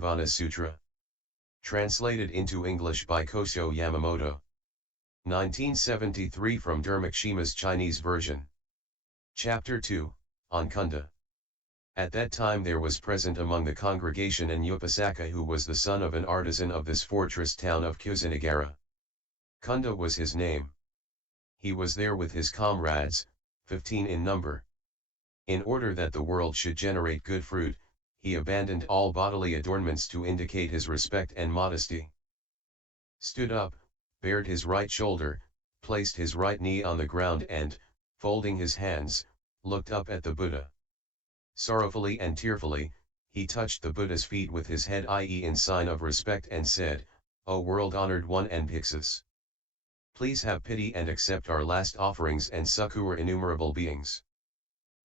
Nirvana Sutra. Translated into English by Kosho Yamamoto. 1973 from Dharmakshema's Chinese version. Chapter 2, on Cunda. At that time there was present among the congregation an upasaka who was the son of an artisan of this fortress town of Kusinagara. Cunda was his name. He was there with his comrades, 15 in number. In order that the world should generate good fruit, he abandoned all bodily adornments to indicate his respect and modesty. Stood up, bared his right shoulder, placed his right knee on the ground and, folding his hands, looked up at the Buddha. Sorrowfully and tearfully, he touched the Buddha's feet with his head, i.e. in sign of respect, and said, "O world-honored one and bhiksus, please have pity and accept our last offerings and succour innumerable beings.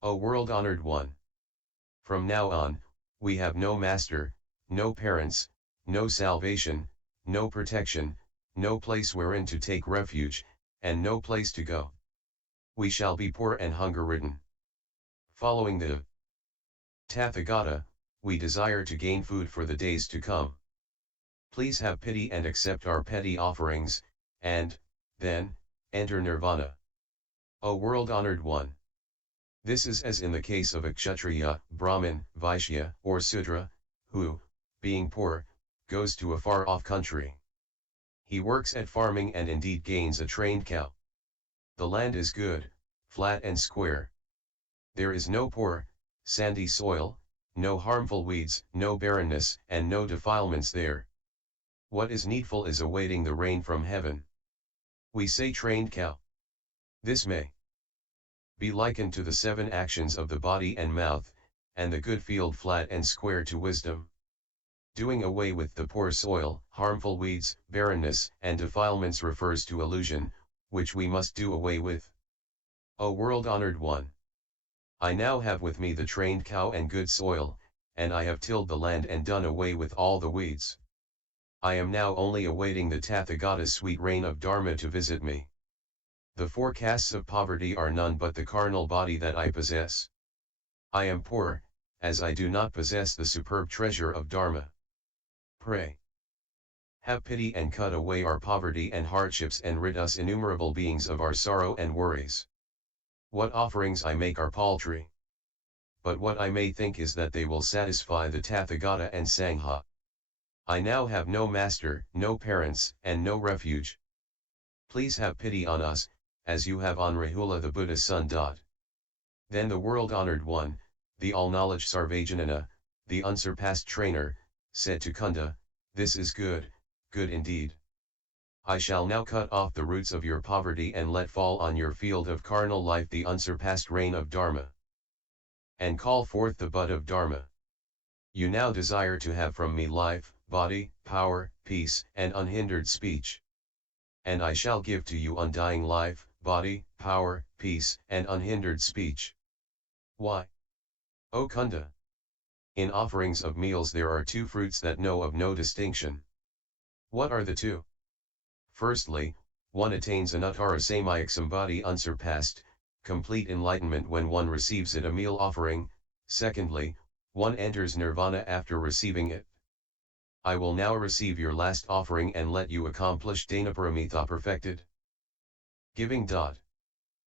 O world-honored one, from now on, we have no master, no parents, no salvation, no protection, no place wherein to take refuge, and no place to go. We shall be poor and hunger-ridden. Following the Tathagata, we desire to gain food for the days to come. Please have pity and accept our petty offerings, and, then, enter Nirvana. O world-honored one. This is as in the case of a Kshatriya, Brahmin, Vaishya, or Sudra, who, being poor, goes to a far-off country. He works at farming and indeed gains a trained cow. The land is good, flat and square. There is no poor, sandy soil, no harmful weeds, no barrenness, and no defilements there. What is needful is awaiting the rain from heaven. We say trained cow. This may be likened to the 7 actions of the body and mouth, and the good field flat and square to wisdom. Doing away with the poor soil, harmful weeds, barrenness, and defilements refers to illusion, which we must do away with. O world-honored one! I now have with me the trained cow and good soil, and I have tilled the land and done away with all the weeds. I am now only awaiting the Tathagata's sweet rain of Dharma to visit me. The 4 castes of poverty are none but the carnal body that I possess. I am poor, as I do not possess the superb treasure of Dharma. Pray, have pity and cut away our poverty and hardships and rid us innumerable beings of our sorrow and worries. What offerings I make are paltry. But what I may think is that they will satisfy the Tathagata and Sangha. I now have no master, no parents, and no refuge. Please have pity on us, as you have on Rahula the Buddha's son. Then the world-honored one, the all-knowledge Sarvajanana, the unsurpassed trainer, said to Cunda, "This is good, good indeed. I shall now cut off the roots of your poverty and let fall on your field of carnal life the unsurpassed rain of Dharma. And call forth the bud of Dharma. You now desire to have from me life, body, power, peace, and unhindered speech. And I shall give to you undying life, body, power, peace, and unhindered speech. Why? O Cunda! In offerings of meals there are 2 fruits that know of no distinction. What are the 2? Firstly, one attains an uttarasamaya samadhi unsurpassed, complete enlightenment when one receives it a meal offering. Secondly, one enters nirvana after receiving it. I will now receive your last offering and let you accomplish Danaparamita perfected. Giving.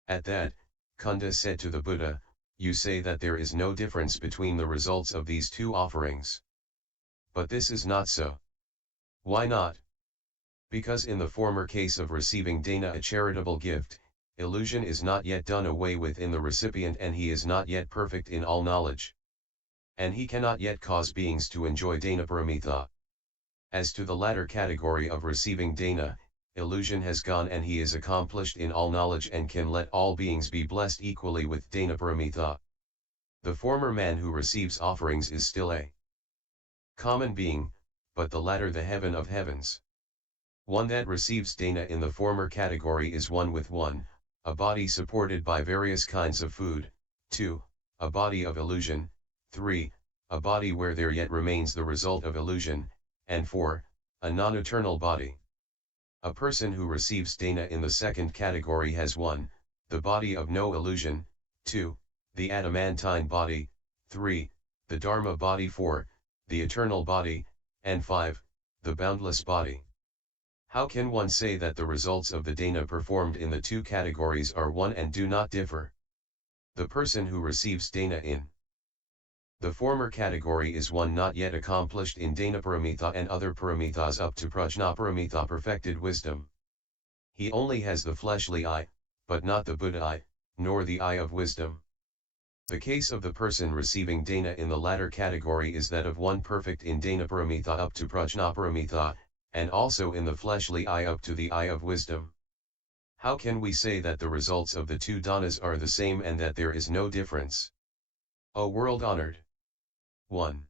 At that, Cunda said to the Buddha, "You say that there is no difference between the results of these 2 offerings. But this is not so." Why not? Because in the former case of receiving dana, a charitable gift, illusion is not yet done away with in the recipient and he is not yet perfect in all knowledge. And he cannot yet cause beings to enjoy Danaparamita. As to the latter category of receiving dana, illusion has gone and he is accomplished in all knowledge and can let all beings be blessed equally with Danaparamita. The former man who receives offerings is still a common being, but the latter the heaven of heavens. One that receives dana in the former category is one with one, a body supported by various kinds of food, 2, a body of illusion, 3, a body where there yet remains the result of illusion, and 4, a non-eternal body. A person who receives dana in the second category has 1, the body of no illusion, 2, the adamantine body, 3, the dharma body, 4, the eternal body, and 5, the boundless body. How can one say that the results of the dana performed in the two categories are one and do not differ? The person who receives dana in the former category is one not yet accomplished in Danaparamita and other paramithas up to Prajnaparamita perfected wisdom. He only has the fleshly eye, but not the Buddha eye, nor the eye of wisdom. The case of the person receiving dana in the latter category is that of one perfect in Danaparamita up to Prajnaparamita, and also in the fleshly eye up to the eye of wisdom. How can we say that the results of the two danas are the same and that there is no difference? O world honored! 1.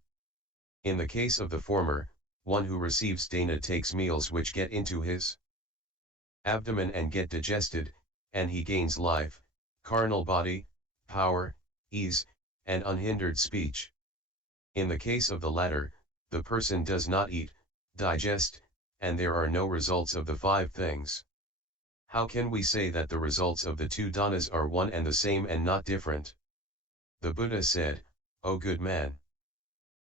In the case of the former, one who receives dana takes meals which get into his abdomen and get digested, and he gains life, carnal body, power, ease, and unhindered speech. In the case of the latter, the person does not eat, digest, and there are no results of the 5 things. How can we say that the results of the two danas are one and the same and not different? The Buddha said, O good man!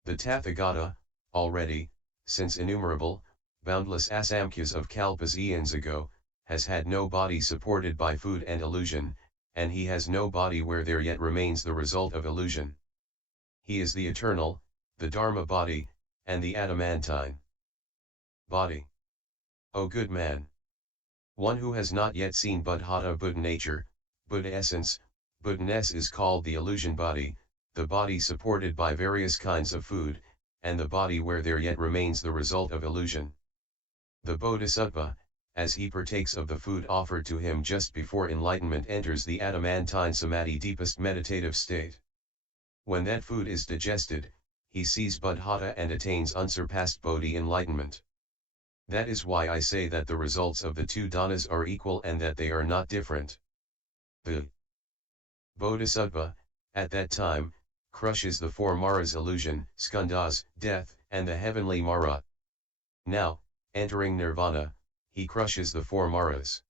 The Tathagata, already, since innumerable, boundless asamkhya's of kalpas eons ago, has had no body supported by food and illusion, and he has no body where there yet remains the result of illusion. He is the eternal, the Dharma body, and the adamantine body. O good man! One who has not yet seen Buddhata Buddha nature, Buddha essence, Buddhaness is called the illusion body, the body supported by various kinds of food, and the body where there yet remains the result of illusion. The Bodhisattva, as he partakes of the food offered to him just before enlightenment enters the adamantine samadhi deepest meditative state. When that food is digested, he sees Buddhata and attains unsurpassed Bodhi enlightenment. That is why I say that the results of the two danas are equal and that they are not different. The Bodhisattva, at that time, crushes the 4 maras illusion, skandhas, death, and the heavenly mara. Now, entering nirvana, he crushes the 4 maras.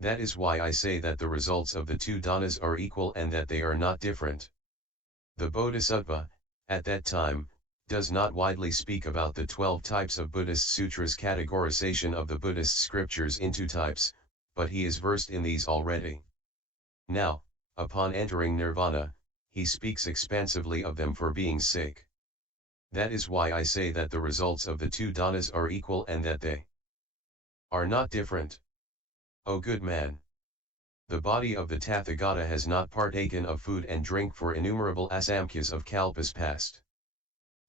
That is why I say that the results of the two danas are equal and that they are not different. The Bodhisattva, at that time, does not widely speak about the 12 types of Buddhist sutras categorization of the Buddhist scriptures into types, but he is versed in these already. Now, upon entering nirvana, he speaks expansively of them for being's sake. That is why I say that the results of the two danas are equal and that they are not different. O good man! The body of the Tathagata has not partaken of food and drink for innumerable asamkhya's of kalpas past.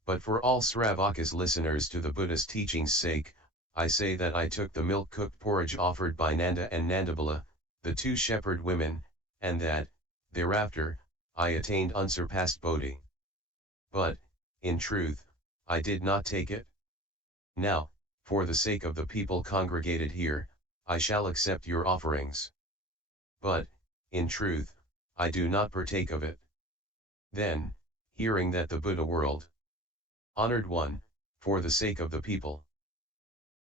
But for all Sravaka's listeners to the Buddha's teaching's sake, I say that I took the milk-cooked porridge offered by Nanda and Nandabala, the 2 shepherd women, and that, thereafter, I attained unsurpassed Bodhi. But, in truth, I did not take it. Now, for the sake of the people congregated here, I shall accept your offerings. But, in truth, I do not partake of it. Then, hearing that the Buddha world honored one, for the sake of the people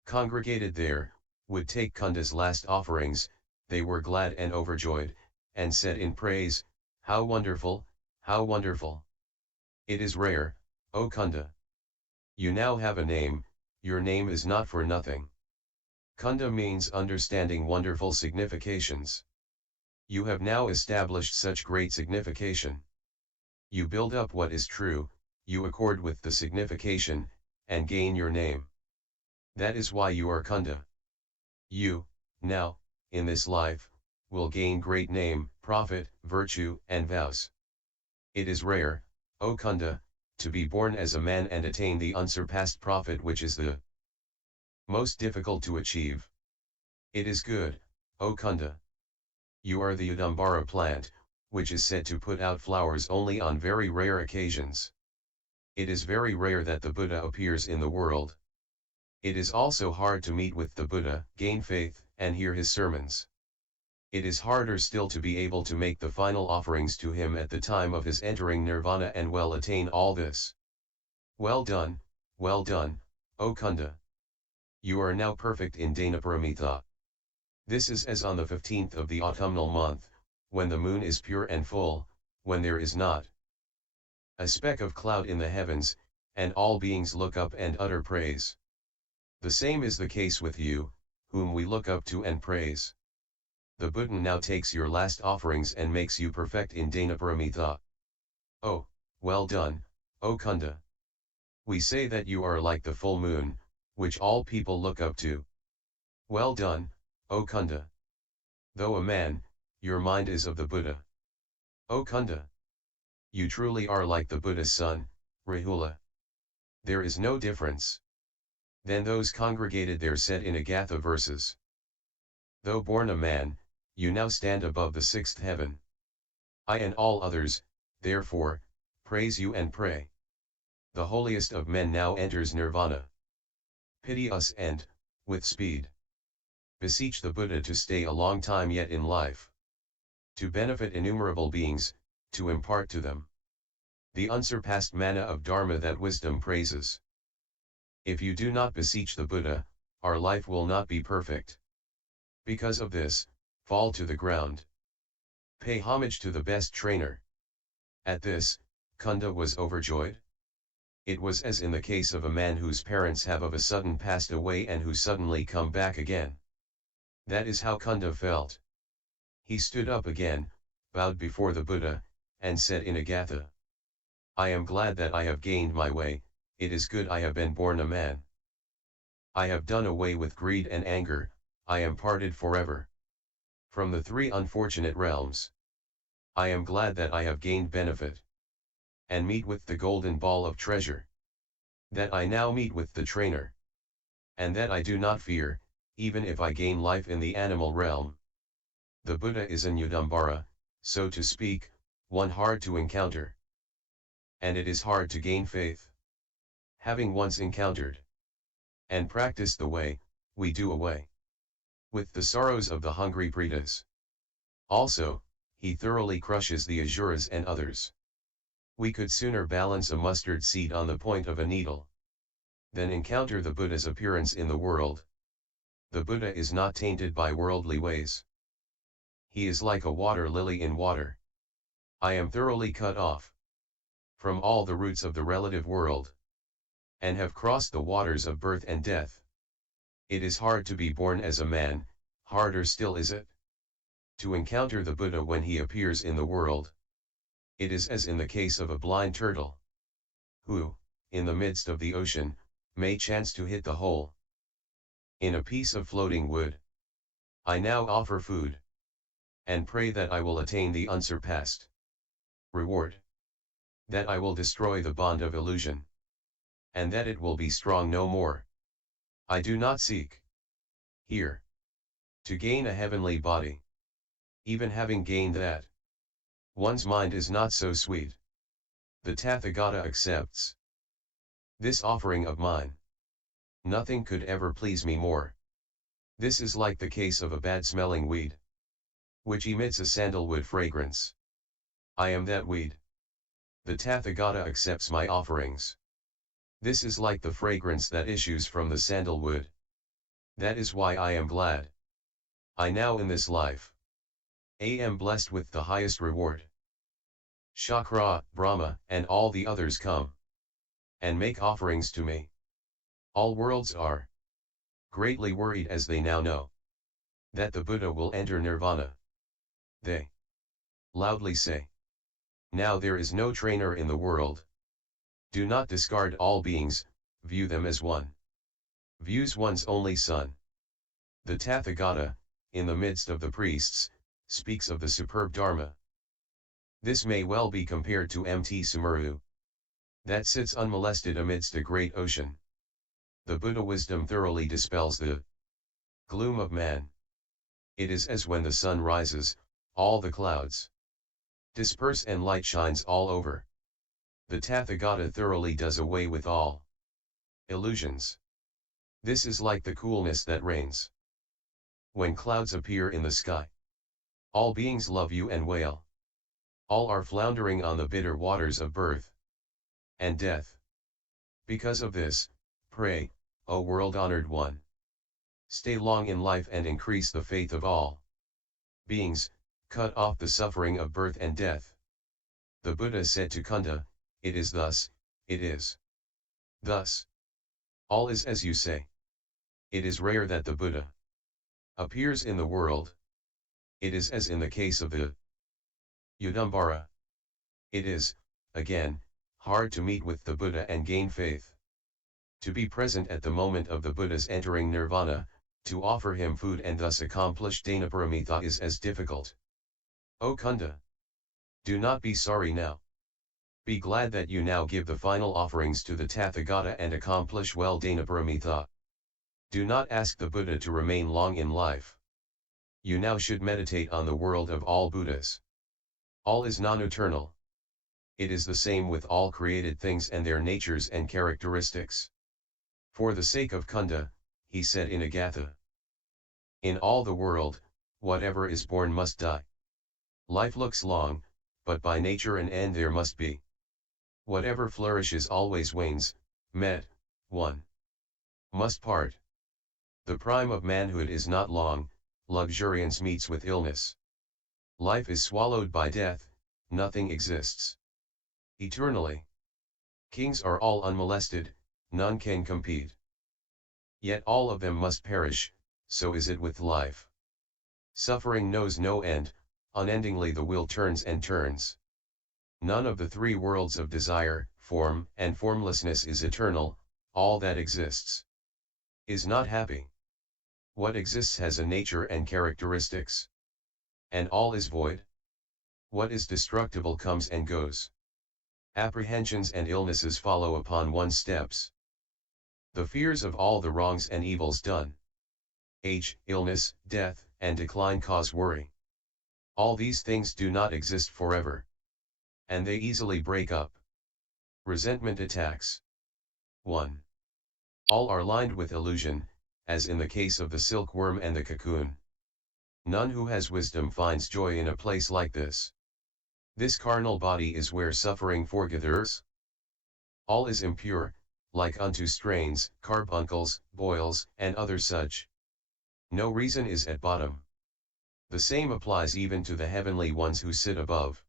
congregated there, would take Kunda's last offerings, they were glad and overjoyed, and said in praise, How wonderful, how wonderful! It is rare, O Kunda! You now have a name, your name is not for nothing. Kunda means understanding wonderful significations. You have now established such great signification. You build up what is true, you accord with the signification, and gain your name. That is why you are Kunda. You, now, in this life, will gain great name, profit, virtue, and vows. It is rare, O Kunda, to be born as a man and attain the unsurpassed profit which is the most difficult to achieve. It is good, O Kunda. You are the Udambara plant, which is said to put out flowers only on very rare occasions. It is very rare that the Buddha appears in the world. It is also hard to meet with the Buddha, gain faith, and hear his sermons. It is harder still to be able to make the final offerings to him at the time of his entering nirvana and well attain all this. Well done, O Kunda. You are now perfect in Danaparamita. This is as on the 15th of the autumnal month, when the moon is pure and full, when there is not a speck of cloud in the heavens, and all beings look up and utter praise. The same is the case with you, whom we look up to and praise. The Buddha now takes your last offerings and makes you perfect in Danaparamita. Oh, well done, O Cunda. We say that you are like the full moon, which all people look up to. Well done, O Cunda. Though a man, your mind is of the Buddha. O Cunda. You truly are like the Buddha's son, Rahula. There is no difference. Then those congregated there said in Agatha verses. Though born a man, you now stand above the sixth heaven. I and all others, therefore, praise you and pray. The holiest of men now enters Nirvana. Pity us and, with speed, beseech the Buddha to stay a long time yet in life. To benefit innumerable beings, to impart to them the unsurpassed manna of Dharma that wisdom praises. If you do not beseech the Buddha, our life will not be perfect. Because of this, fall to the ground. Pay homage to the best trainer. At this, Cunda was overjoyed. It was as in the case of a man whose parents have of a sudden passed away and who suddenly come back again. That is how Cunda felt. He stood up again, bowed before the Buddha, and said in Agatha, I am glad that I have gained my way, it is good I have been born a man. I have done away with greed and anger, I am parted forever from the three unfortunate realms. I am glad that I have gained benefit, and meet with the golden ball of treasure. That I now meet with the trainer. And that I do not fear, even if I gain life in the animal realm. The Buddha is an Yudambara, so to speak, one hard to encounter. And it is hard to gain faith. Having once encountered and practiced the way, we do away with the sorrows of the hungry pretas. Also, he thoroughly crushes the asuras and others. We could sooner balance a mustard seed on the point of a needle than encounter the Buddha's appearance in the world. The Buddha is not tainted by worldly ways. He is like a water lily in water. I am thoroughly cut off from all the roots of the relative world, and have crossed the waters of birth and death. It is hard to be born as a man, harder still is it to encounter the Buddha when he appears in the world. It is as in the case of a blind turtle, who, in the midst of the ocean, may chance to hit the hole in a piece of floating wood. I now offer food, and pray that I will attain the unsurpassed reward, that I will destroy the bond of illusion, and that it will be strong no more. I do not seek here to gain a heavenly body. Even having gained that, one's mind is not so sweet. The Tathagata accepts this offering of mine. Nothing could ever please me more. This is like the case of a bad-smelling weed, which emits a sandalwood fragrance. I am that weed. The Tathagata accepts my offerings. This is like the fragrance that issues from the sandalwood. That is why I am glad. I now in this life am blessed with the highest reward. Shakra, Brahma, and all the others come and make offerings to me. All worlds are greatly worried as they now know that the Buddha will enter Nirvana. They loudly say, now there is no trainer in the world. Do not discard all beings, view them as one. Views one's only son. The Tathagata, in the midst of the priests, speaks of the superb Dharma. This may well be compared to Mt Sumeru, that sits unmolested amidst a great ocean. The Buddha wisdom thoroughly dispels the gloom of man. It is as when the sun rises, all the clouds disperse and light shines all over. The Tathagata thoroughly does away with all illusions. This is like the coolness that reigns when clouds appear in the sky. All beings love you and wail. All are floundering on the bitter waters of birth and death. Because of this, pray, O world-honored one, stay long in life and increase the faith of all beings, cut off the suffering of birth and death. The Buddha said to Cunda, it is thus, it is. Thus, all is as you say. It is rare that the Buddha appears in the world. It is as in the case of the Yudambara. It is, again, hard to meet with the Buddha and gain faith. To be present at the moment of the Buddha's entering nirvana, to offer him food and thus accomplish Danaparamita is as difficult. O Kunda! Do not be sorry now. Be glad that you now give the final offerings to the Tathagata and accomplish well Danaparamita. Do not ask the Buddha to remain long in life. You now should meditate on the world of all Buddhas. All is non-eternal. It is the same with all created things and their natures and characteristics. For the sake of Kunda, he said in a Gatha. In all the world, whatever is born must die. Life looks long, but by nature an end there must be. Whatever flourishes always wanes, one must part. The prime of manhood is not long, luxuriance meets with illness. Life is swallowed by death, nothing exists eternally. Kings are all unmolested, none can compete. Yet all of them must perish, so is it with life. Suffering knows no end, unendingly the will turns and turns. None of the three worlds of desire, form, and formlessness is eternal, all that exists is not happy. What exists has a nature and characteristics. And all is void. What is destructible comes and goes. Apprehensions and illnesses follow upon one's steps. The fears of all the wrongs and evils done. Age, illness, death, and decline cause worry. All these things do not exist forever. And they easily break up. Resentment attacks. 1. All are lined with illusion, as in the case of the silkworm and the cocoon. None who has wisdom finds joy in a place like this. This carnal body is where suffering forgathers. All is impure, like unto strains, carbuncles, boils, and other such. No reason is at bottom. The same applies even to the heavenly ones who sit above.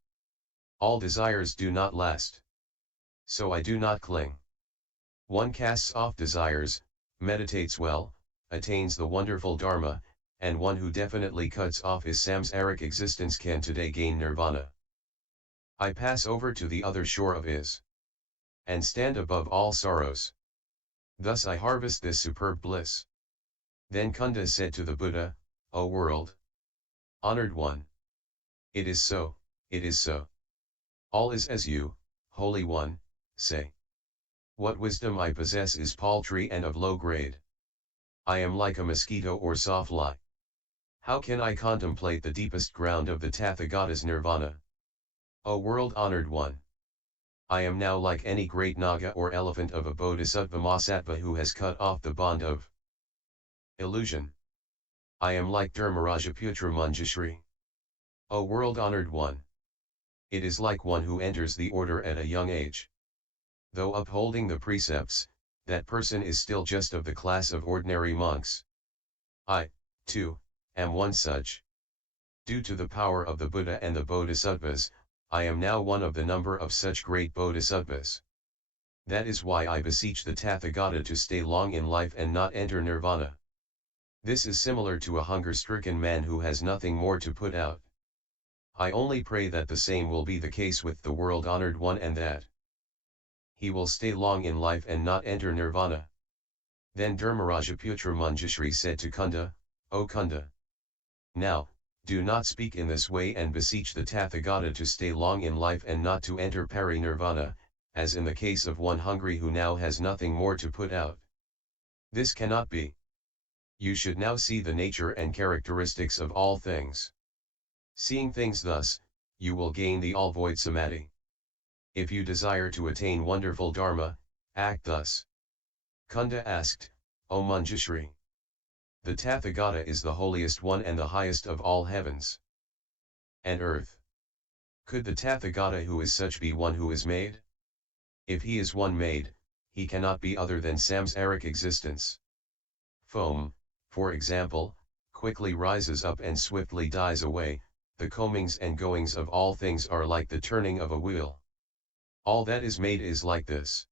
All desires do not last. So I do not cling. One casts off desires, meditates well, attains the wonderful Dharma, and one who definitely cuts off his samsaric existence can today gain nirvana. I pass over to the other shore of is. And stand above all sorrows. Thus I harvest this superb bliss. Then Kunda said to the Buddha, O world! Honored one! It is so, it is so. All is as you, Holy One, say. What wisdom I possess is paltry and of low grade. I am like a mosquito or sawfly. How can I contemplate the deepest ground of the Tathagata's nirvana? O world-honored one! I am now like any great naga or elephant of a bodhisattva Mahasattva who has cut off the bond of illusion. I am like Dharmarajaputra Manjushri. O world-honored one! It is like one who enters the order at a young age. Though upholding the precepts, that person is still just of the class of ordinary monks. I, too, am one such. Due to the power of the Buddha and the Bodhisattvas, I am now one of the number of such great Bodhisattvas. That is why I beseech the Tathagata to stay long in life and not enter nirvana. This is similar to a hunger-stricken man who has nothing more to put out. I only pray that the same will be the case with the world-honored one and that he will stay long in life and not enter nirvana. Then Dharmarajaputra Manjushri said to Kunda, O Kunda! Now, do not speak in this way and beseech the Tathagata to stay long in life and not to enter parinirvana, as in the case of one hungry who now has nothing more to put out. This cannot be. You should now see the nature and characteristics of all things. Seeing things thus, you will gain the all-void samadhi. If you desire to attain wonderful Dharma, act thus. Kunda asked, O Manjushri! The Tathagata is the holiest one and the highest of all heavens and earth. Could the Tathagata who is such be one who is made? If he is one made, he cannot be other than samsaric existence. Foam, for example, quickly rises up and swiftly dies away. The comings and goings of all things are like the turning of a wheel. All that is made is like this.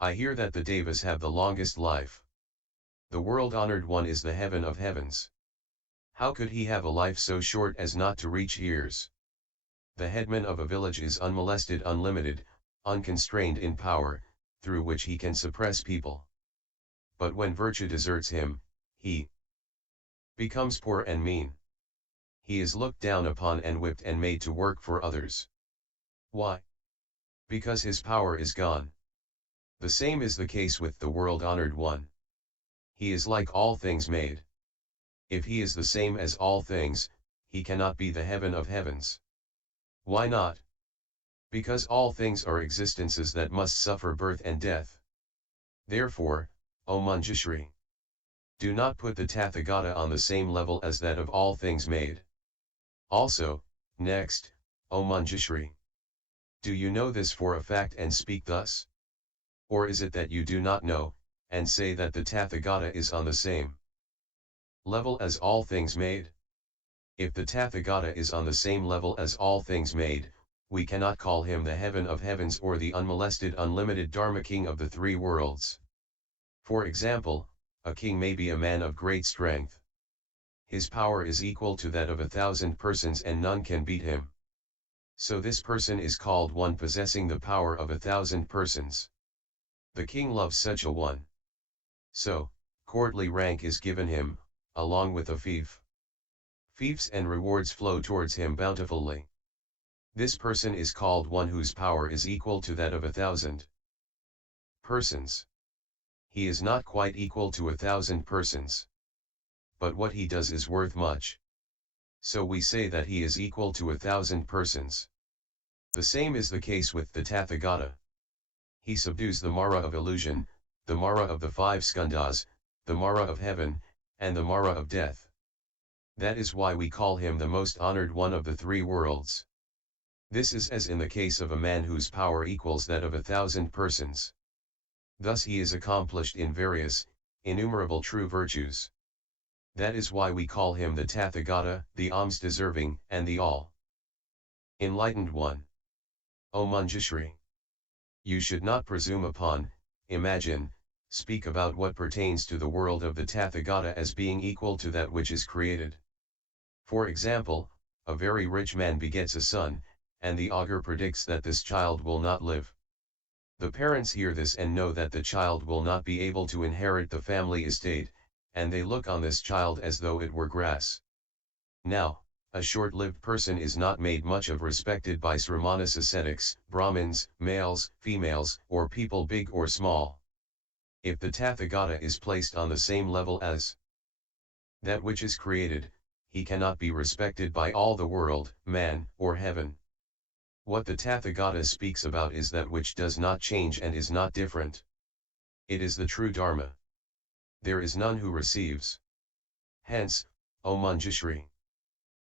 I hear that the Devas have the longest life. The world-honored one is the heaven of heavens. How could he have a life so short as not to reach years? The headman of a village is unmolested, unlimited, unconstrained in power, through which he can suppress people. But when virtue deserts him, he becomes poor and mean. He is looked down upon and whipped and made to work for others. Why? Because his power is gone. The same is the case with the world-honored one. He is like all things made. If he is the same as all things, he cannot be the heaven of heavens. Why not? Because all things are existences that must suffer birth and death. Therefore, O Manjushri, do not put the Tathagata on the same level as that of all things made. Also, next, O Manjushri, do you know this for a fact and speak thus? Or is it that you do not know, and say that the Tathagata is on the same level as all things made? If the Tathagata is on the same level as all things made, we cannot call him the heaven of heavens or the unmolested unlimited Dharma king of the three worlds. For example, a king may be a man of great strength. His power is equal to that of 1,000 persons and none can beat him. So this person is called one possessing the power of 1,000 persons. The king loves such a one. So, courtly rank is given him, along with a fief. Fiefs and rewards flow towards him bountifully. This person is called one whose power is equal to that of 1,000 persons. He is not quite equal to 1,000 persons. But what he does is worth much. So we say that he is equal to 1,000 persons. The same is the case with the Tathagata. He subdues the Mara of illusion, the Mara of the 5 skandhas, the Mara of heaven, and the Mara of death. That is why we call him the most honored one of the three worlds. This is as in the case of a man whose power equals that of 1,000 persons. Thus he is accomplished in various, innumerable true virtues. That is why we call him the Tathagata, the alms-deserving, and the all-enlightened one. O Manjushri, you should not presume upon, imagine, speak about what pertains to the world of the Tathagata as being equal to that which is created. For example, a very rich man begets a son, and the augur predicts that this child will not live. The parents hear this and know that the child will not be able to inherit the family estate, and they look on this child as though it were grass. Now, a short-lived person is not made much of respected by Sramanas ascetics, Brahmins, males, females, or people big or small. If the Tathagata is placed on the same level as that which is created, he cannot be respected by all the world, man, or heaven. What the Tathagata speaks about is that which does not change and is not different. It is the true Dharma. There is none who receives. Hence, O Manjushri,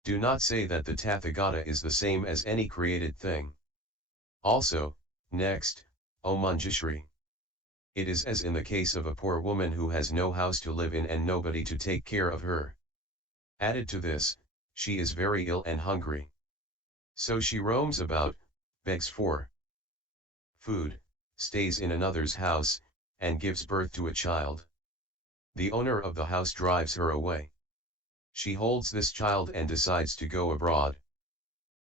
do not say that the Tathagata is the same as any created thing. Also, next, O Manjushri, it is as in the case of a poor woman who has no house to live in and nobody to take care of her. Added to this, she is very ill and hungry. So she roams about, begs for food, stays in another's house, and gives birth to a child. The owner of the house drives her away. She holds this child and decides to go abroad.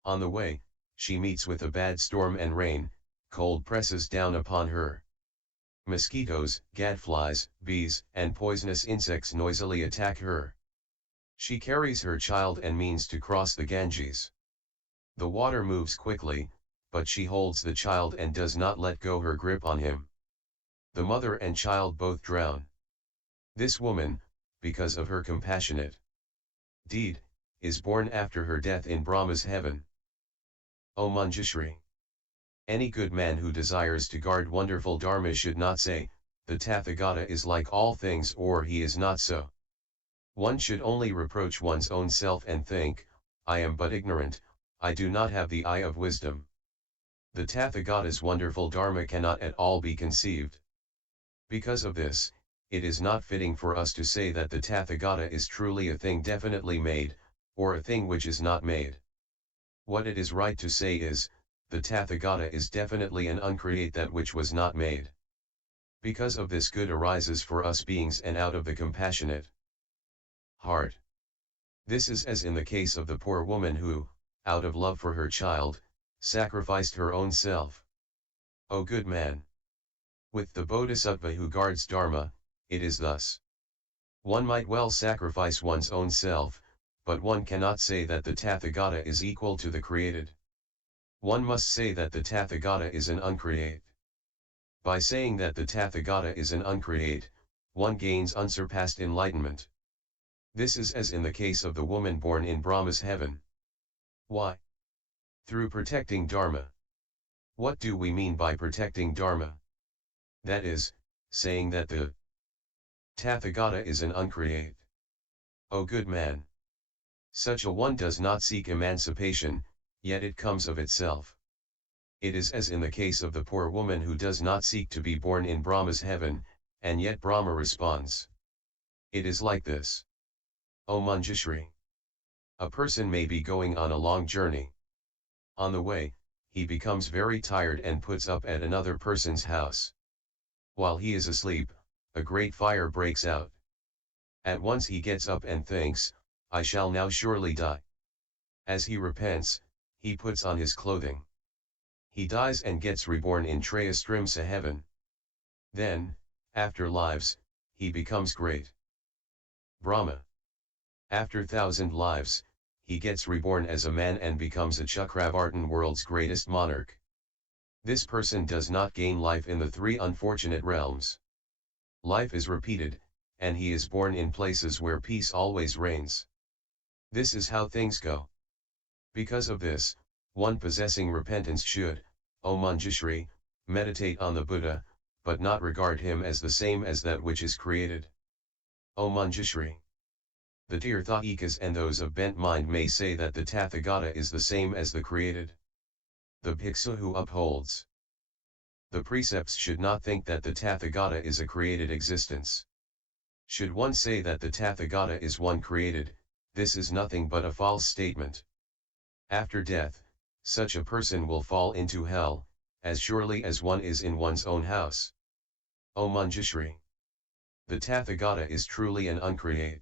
On the way, she meets with a bad storm and rain, cold presses down upon her. Mosquitoes, gadflies, bees, and poisonous insects noisily attack her. She carries her child and means to cross the Ganges. The water moves quickly, but she holds the child and does not let go her grip on him. The mother and child both drown. This woman, because of her compassionate deed, is born after her death in Brahma's heaven. O Manjushri, any good man who desires to guard wonderful Dharma should not say, the Tathagata is like all things or he is not so. One should only reproach one's own self and think, I am but ignorant, I do not have the eye of wisdom. The Tathagata's wonderful Dharma cannot at all be conceived. Because of this, it is not fitting for us to say that the Tathagata is truly a thing definitely made, or a thing which is not made. What it is right to say is, the Tathagata is definitely an uncreate that which was not made. Because of this good arises for us beings and out of the compassionate heart. This is as in the case of the poor woman who, out of love for her child, sacrificed her own self. O good man! With the bodhisattva who guards Dharma, it is thus. One might well sacrifice one's own self, but one cannot say that the Tathagata is equal to the created. One must say that the Tathagata is an uncreate. By saying that the Tathagata is an uncreate, one gains unsurpassed enlightenment. This is as in the case of the woman born in Brahma's heaven. Why? Through protecting Dharma. What do we mean by protecting Dharma? That is, saying that the Tathagata is an uncreate. O good man! Such a one does not seek emancipation, yet it comes of itself. It is as in the case of the poor woman who does not seek to be born in Brahma's heaven, and yet Brahma responds. It is like this. O Manjushri! A person may be going on a long journey. On the way, he becomes very tired and puts up at another person's house. While he is asleep, a great fire breaks out. At once he gets up and thinks, I shall now surely die. As he repents, he puts on his clothing. He dies and gets reborn in Trayastrimsa heaven. Then, after lives, he becomes great. Brahma. After 1,000 lives, he gets reborn as a man and becomes a Chakravartin, world's greatest monarch. This person does not gain life in the three unfortunate realms. Life is repeated, and he is born in places where peace always reigns. This is how things go. Because of this, one possessing repentance should, O Manjushri, meditate on the Buddha, but not regard him as the same as that which is created. O Manjushri! The Tirthayikas and those of bent mind may say that the Tathagata is the same as the created. The bhiksu who upholds the precepts should not think that the Tathagata is a created existence. Should one say that the Tathagata is one created, this is nothing but a false statement. After death, such a person will fall into hell, as surely as one is in one's own house. O Manjushri! The Tathagata is truly an uncreate.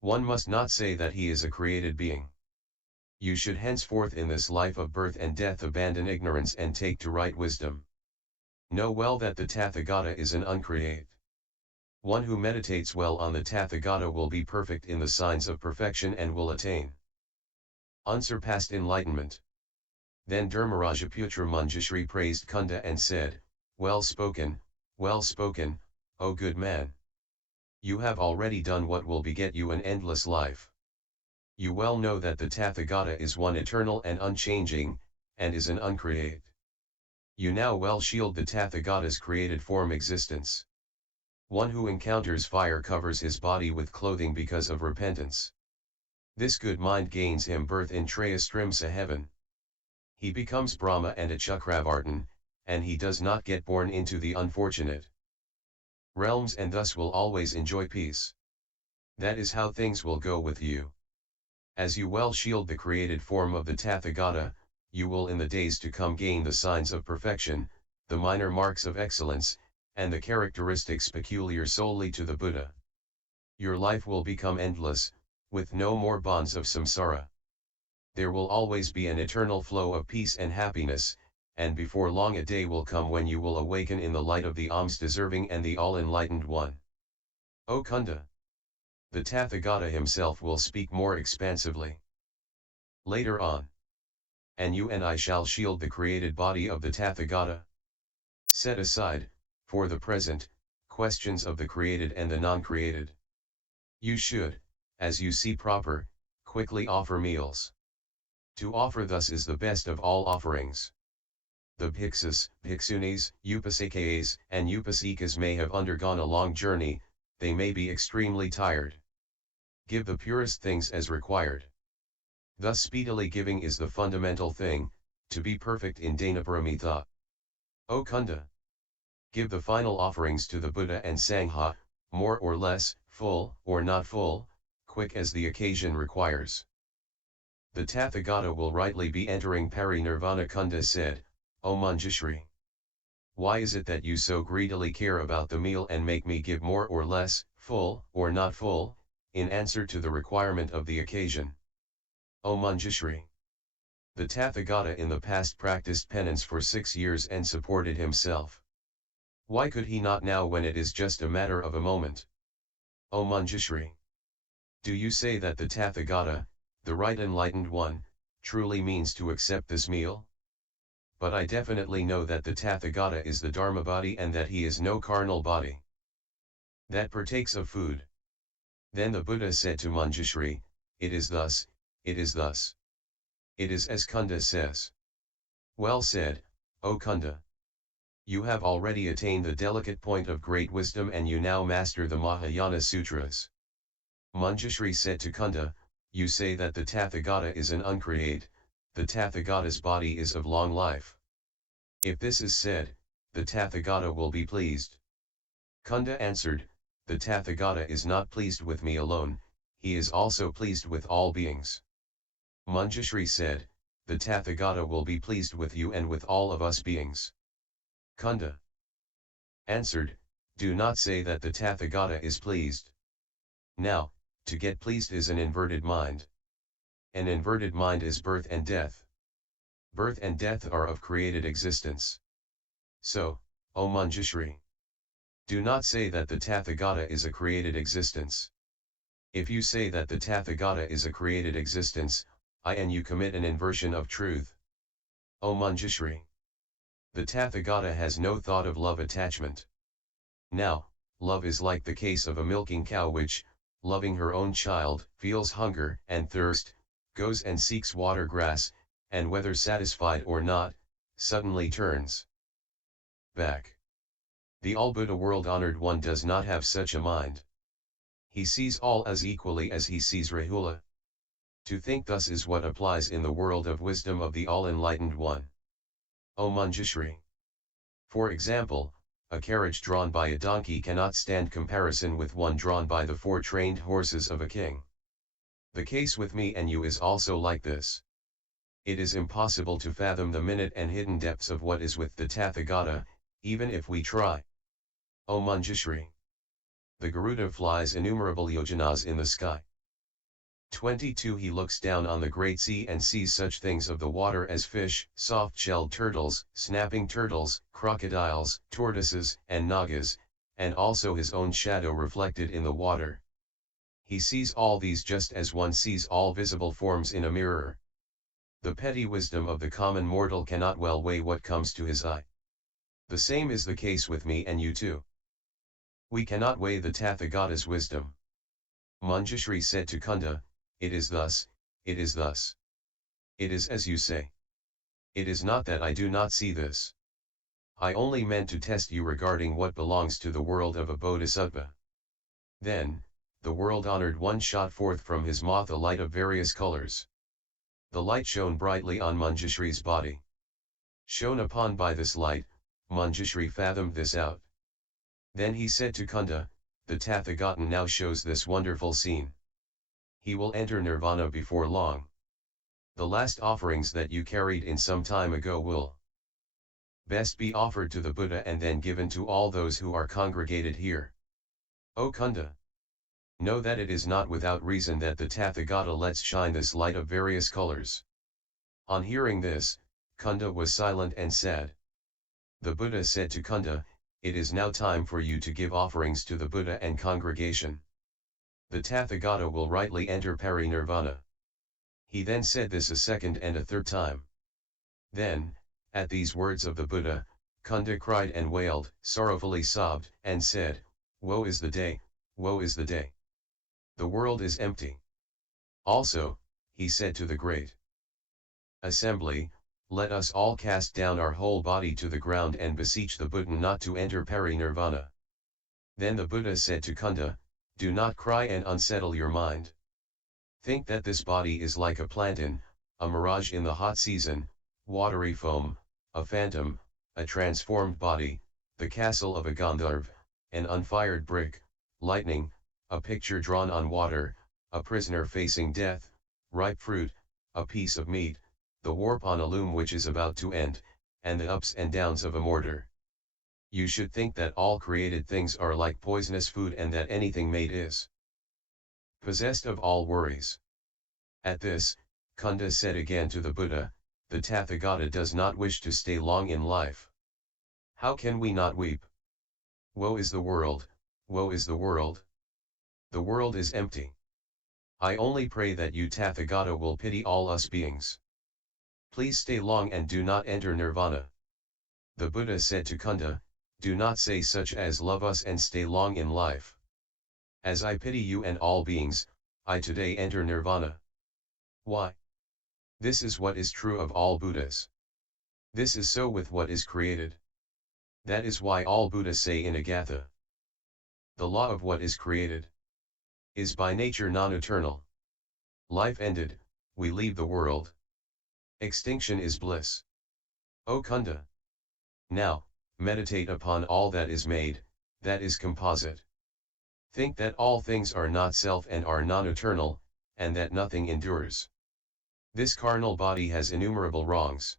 One must not say that he is a created being. You should henceforth in this life of birth and death abandon ignorance and take to right wisdom. Know well that the Tathagata is an uncreate. One who meditates well on the Tathagata will be perfect in the signs of perfection and will attain unsurpassed enlightenment. Then Dharmarajaputra Manjushri praised Cunda and said, well spoken, O good man! You have already done what will beget you an endless life. You well know that the Tathagata is one eternal and unchanging, and is an uncreate. You now well shield the Tathagata's created form existence. One who encounters fire covers his body with clothing because of repentance. This good mind gains him birth in Trayastrimsa heaven. He becomes Brahma and a Chakravartin, and he does not get born into the unfortunate realms and thus will always enjoy peace. That is how things will go with you. As you well shield the created form of the Tathagata, you will in the days to come gain the signs of perfection, the minor marks of excellence, and the characteristics peculiar solely to the Buddha. Your life will become endless, with no more bonds of samsara. There will always be an eternal flow of peace and happiness, and before long a day will come when you will awaken in the light of the alms-deserving and the all-enlightened one. O Cunda! The Tathagata himself will speak more expansively later on. And you and I shall shield the created body of the Tathagata. Set aside, for the present, questions of the created and the non-created. You should, as you see proper, quickly offer meals. To offer thus is the best of all offerings. The bhiksus, bhiksunis, upasakayas, and upasikas may have undergone a long journey, they may be extremely tired. Give the purest things as required. Thus speedily giving is the fundamental thing, to be perfect in Danaparamita. O Cunda! Give the final offerings to the Buddha and Sangha, more or less, full or not full, quick as the occasion requires. The Tathagata will rightly be entering Parinirvana. Cunda said, O Manjushri! Why is it that you so greedily care about the meal and make me give more or less, full, or not full, in answer to the requirement of the occasion? O Manjushri! The Tathagata in the past practiced penance for 6 years and supported himself. Why could he not now when it is just a matter of a moment? O Manjushri! Do you say that the Tathagata, the right enlightened one, truly means to accept this meal? But I definitely know that the Tathagata is the Dharma body and that he is no carnal body that partakes of food. Then the Buddha said to Manjushri, it is thus, it is thus. It is as Cunda says. Well said, O Cunda. You have already attained the delicate point of great wisdom and you now master the Mahayana Sutras. Manjushri said to Cunda, you say that the Tathagata is an uncreate, the Tathagata's body is of long life. If this is said, the Tathagata will be pleased. Cunda answered, the Tathagata is not pleased with me alone, he is also pleased with all beings. Manjushri said, the Tathagata will be pleased with you and with all of us beings. Cunda answered, do not say that the Tathagata is pleased. Now, to get pleased is an inverted mind. An inverted mind is birth and death. Birth and death are of created existence. So, O Manjushri, do not say that the Tathagata is a created existence. If you say that the Tathagata is a created existence, I and you commit an inversion of truth. O Manjushri, the Tathagata has no thought of love attachment. Now, love is like the case of a milking cow which, loving her own child, feels hunger and thirst, goes and seeks water grass, and whether satisfied or not, suddenly turns back. The all-Buddha world-honored one does not have such a mind. He sees all as equally as he sees Rahula. To think thus is what applies in the world of wisdom of the all-enlightened one. O Manjushri! For example, a carriage drawn by a donkey cannot stand comparison with one drawn by the 4 trained horses of a king. The case with me and you is also like this. It is impossible to fathom the minute and hidden depths of what is with the Tathagata, even if we try. O Manjushri! The Garuda flies innumerable yojanas in the sky. 22 He looks down on the great sea and sees such things of the water as fish, soft-shelled turtles, snapping turtles, crocodiles, tortoises, and nagas, and also his own shadow reflected in the water. He sees all these just as one sees all visible forms in a mirror. The petty wisdom of the common mortal cannot well weigh what comes to his eye. The same is the case with me and you too. We cannot weigh the Tathagata's wisdom. Manjushri said to Cunda, it is thus, it is thus. It is as you say. It is not that I do not see this. I only meant to test you regarding what belongs to the world of a bodhisattva. Then, the world-honored one shot forth from his mouth a light of various colors. The light shone brightly on Manjushri's body. Shone upon by this light, Manjushri fathomed this out. Then he said to Cunda, the Tathagata now shows this wonderful scene. He will enter Nirvana before long. The last offerings that you carried in some time ago will best be offered to the Buddha and then given to all those who are congregated here. O Cunda! Know that it is not without reason that the Tathagata lets shine this light of various colors. On hearing this, Cunda was silent and sad. The Buddha said to Cunda, it is now time for you to give offerings to the Buddha and congregation. The Tathagata will rightly enter parinirvana. He then said this a second and a third time. Then, at these words of the Buddha, Cunda cried and wailed, sorrowfully sobbed, and said, woe is the day, woe is the day. The world is empty. Also, he said to the great assembly, let us all cast down our whole body to the ground and beseech the Buddha not to enter parinirvana. Then the Buddha said to Cunda, do not cry and unsettle your mind. Think that this body is like a plantain, a mirage in the hot season, watery foam, a phantom, a transformed body, the castle of a Gandharva, an unfired brick, lightning, a picture drawn on water, a prisoner facing death, ripe fruit, a piece of meat, the warp on a loom which is about to end, and the ups and downs of a mortar. You should think that all created things are like poisonous food and that anything made is possessed of all worries. At this, Cunda said again to the Buddha, the Tathagata does not wish to stay long in life. How can we not weep? Woe is the world, woe is the world. The world is empty. I only pray that you Tathagata will pity all us beings. Please stay long and do not enter nirvana. The Buddha said to Cunda, do not say such as love us and stay long in life. As I pity you and all beings, I today enter nirvana. Why? This is what is true of all Buddhas. This is so with what is created. That is why all Buddhas say in Agatha, the law of what is created is by nature non-eternal. Life ended, we leave the world. Extinction is bliss. O Cunda! Now, meditate upon all that is made, that is composite. Think that all things are not self and are non-eternal, and that nothing endures. This carnal body has innumerable wrongs.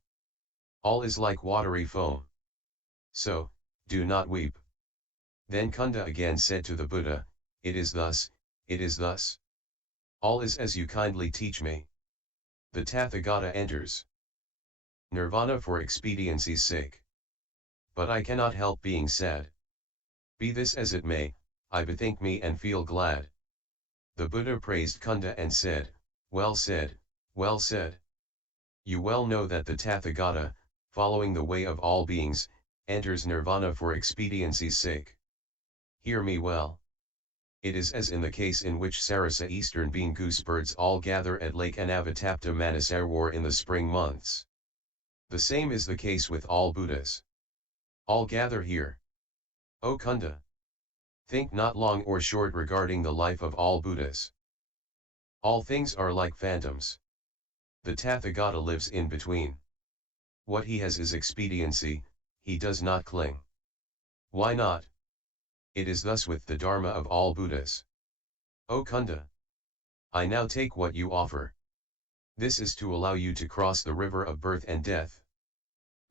All is like watery foam. So, do not weep. Then Cunda again said to the Buddha, it is thus, it is thus. All is as you kindly teach me. The Tathagata enters nirvana for expediency's sake. But I cannot help being sad. Be this as it may, I bethink me and feel glad. The Buddha praised Cunda and said, well said, well said. You well know that the Tathagata, following the way of all beings, enters nirvana for expediency's sake. Hear me well. It is as in the case in which Sarasa eastern bean goosebirds all gather at Lake Anavatapta Manasarwar in the spring months. The same is the case with all Buddhas. All gather here. O Cunda! Think not long or short regarding the life of all Buddhas. All things are like phantoms. The Tathagata lives in between. What he has is expediency, he does not cling. Why not? It is thus with the Dharma of all Buddhas. O Cunda! I now take what you offer. This is to allow you to cross the river of birth and death.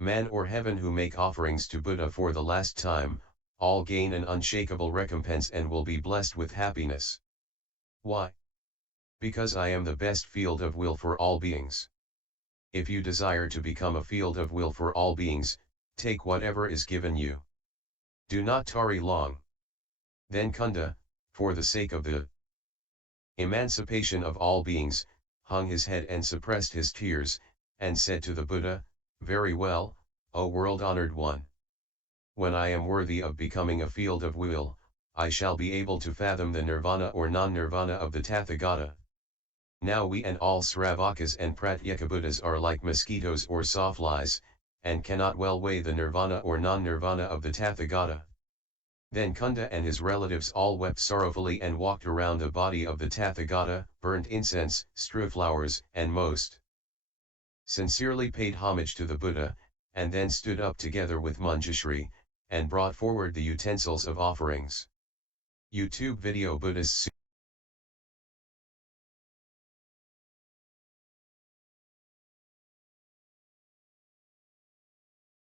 Man or heaven who make offerings to Buddha for the last time, all gain an unshakable recompense and will be blessed with happiness. Why? Because I am the best field of will for all beings. If you desire to become a field of will for all beings, take whatever is given you. Do not tarry long. Then Cunda, for the sake of the emancipation of all beings, hung his head and suppressed his tears, and said to the Buddha, very well, O world-honored one. When I am worthy of becoming a field of will, I shall be able to fathom the nirvana or non-nirvana of the Tathagata. Now we and all Sravakas and Pratyekabuddhas are like mosquitoes or sawflies, and cannot well weigh the nirvana or non-nirvana of the Tathagata. Then Cunda and his relatives all wept sorrowfully and walked around the body of the Tathagata, burnt incense, strew flowers, and most sincerely paid homage to the Buddha, and then stood up together with Manjushri, and brought forward the utensils of offerings. YouTube video Buddhists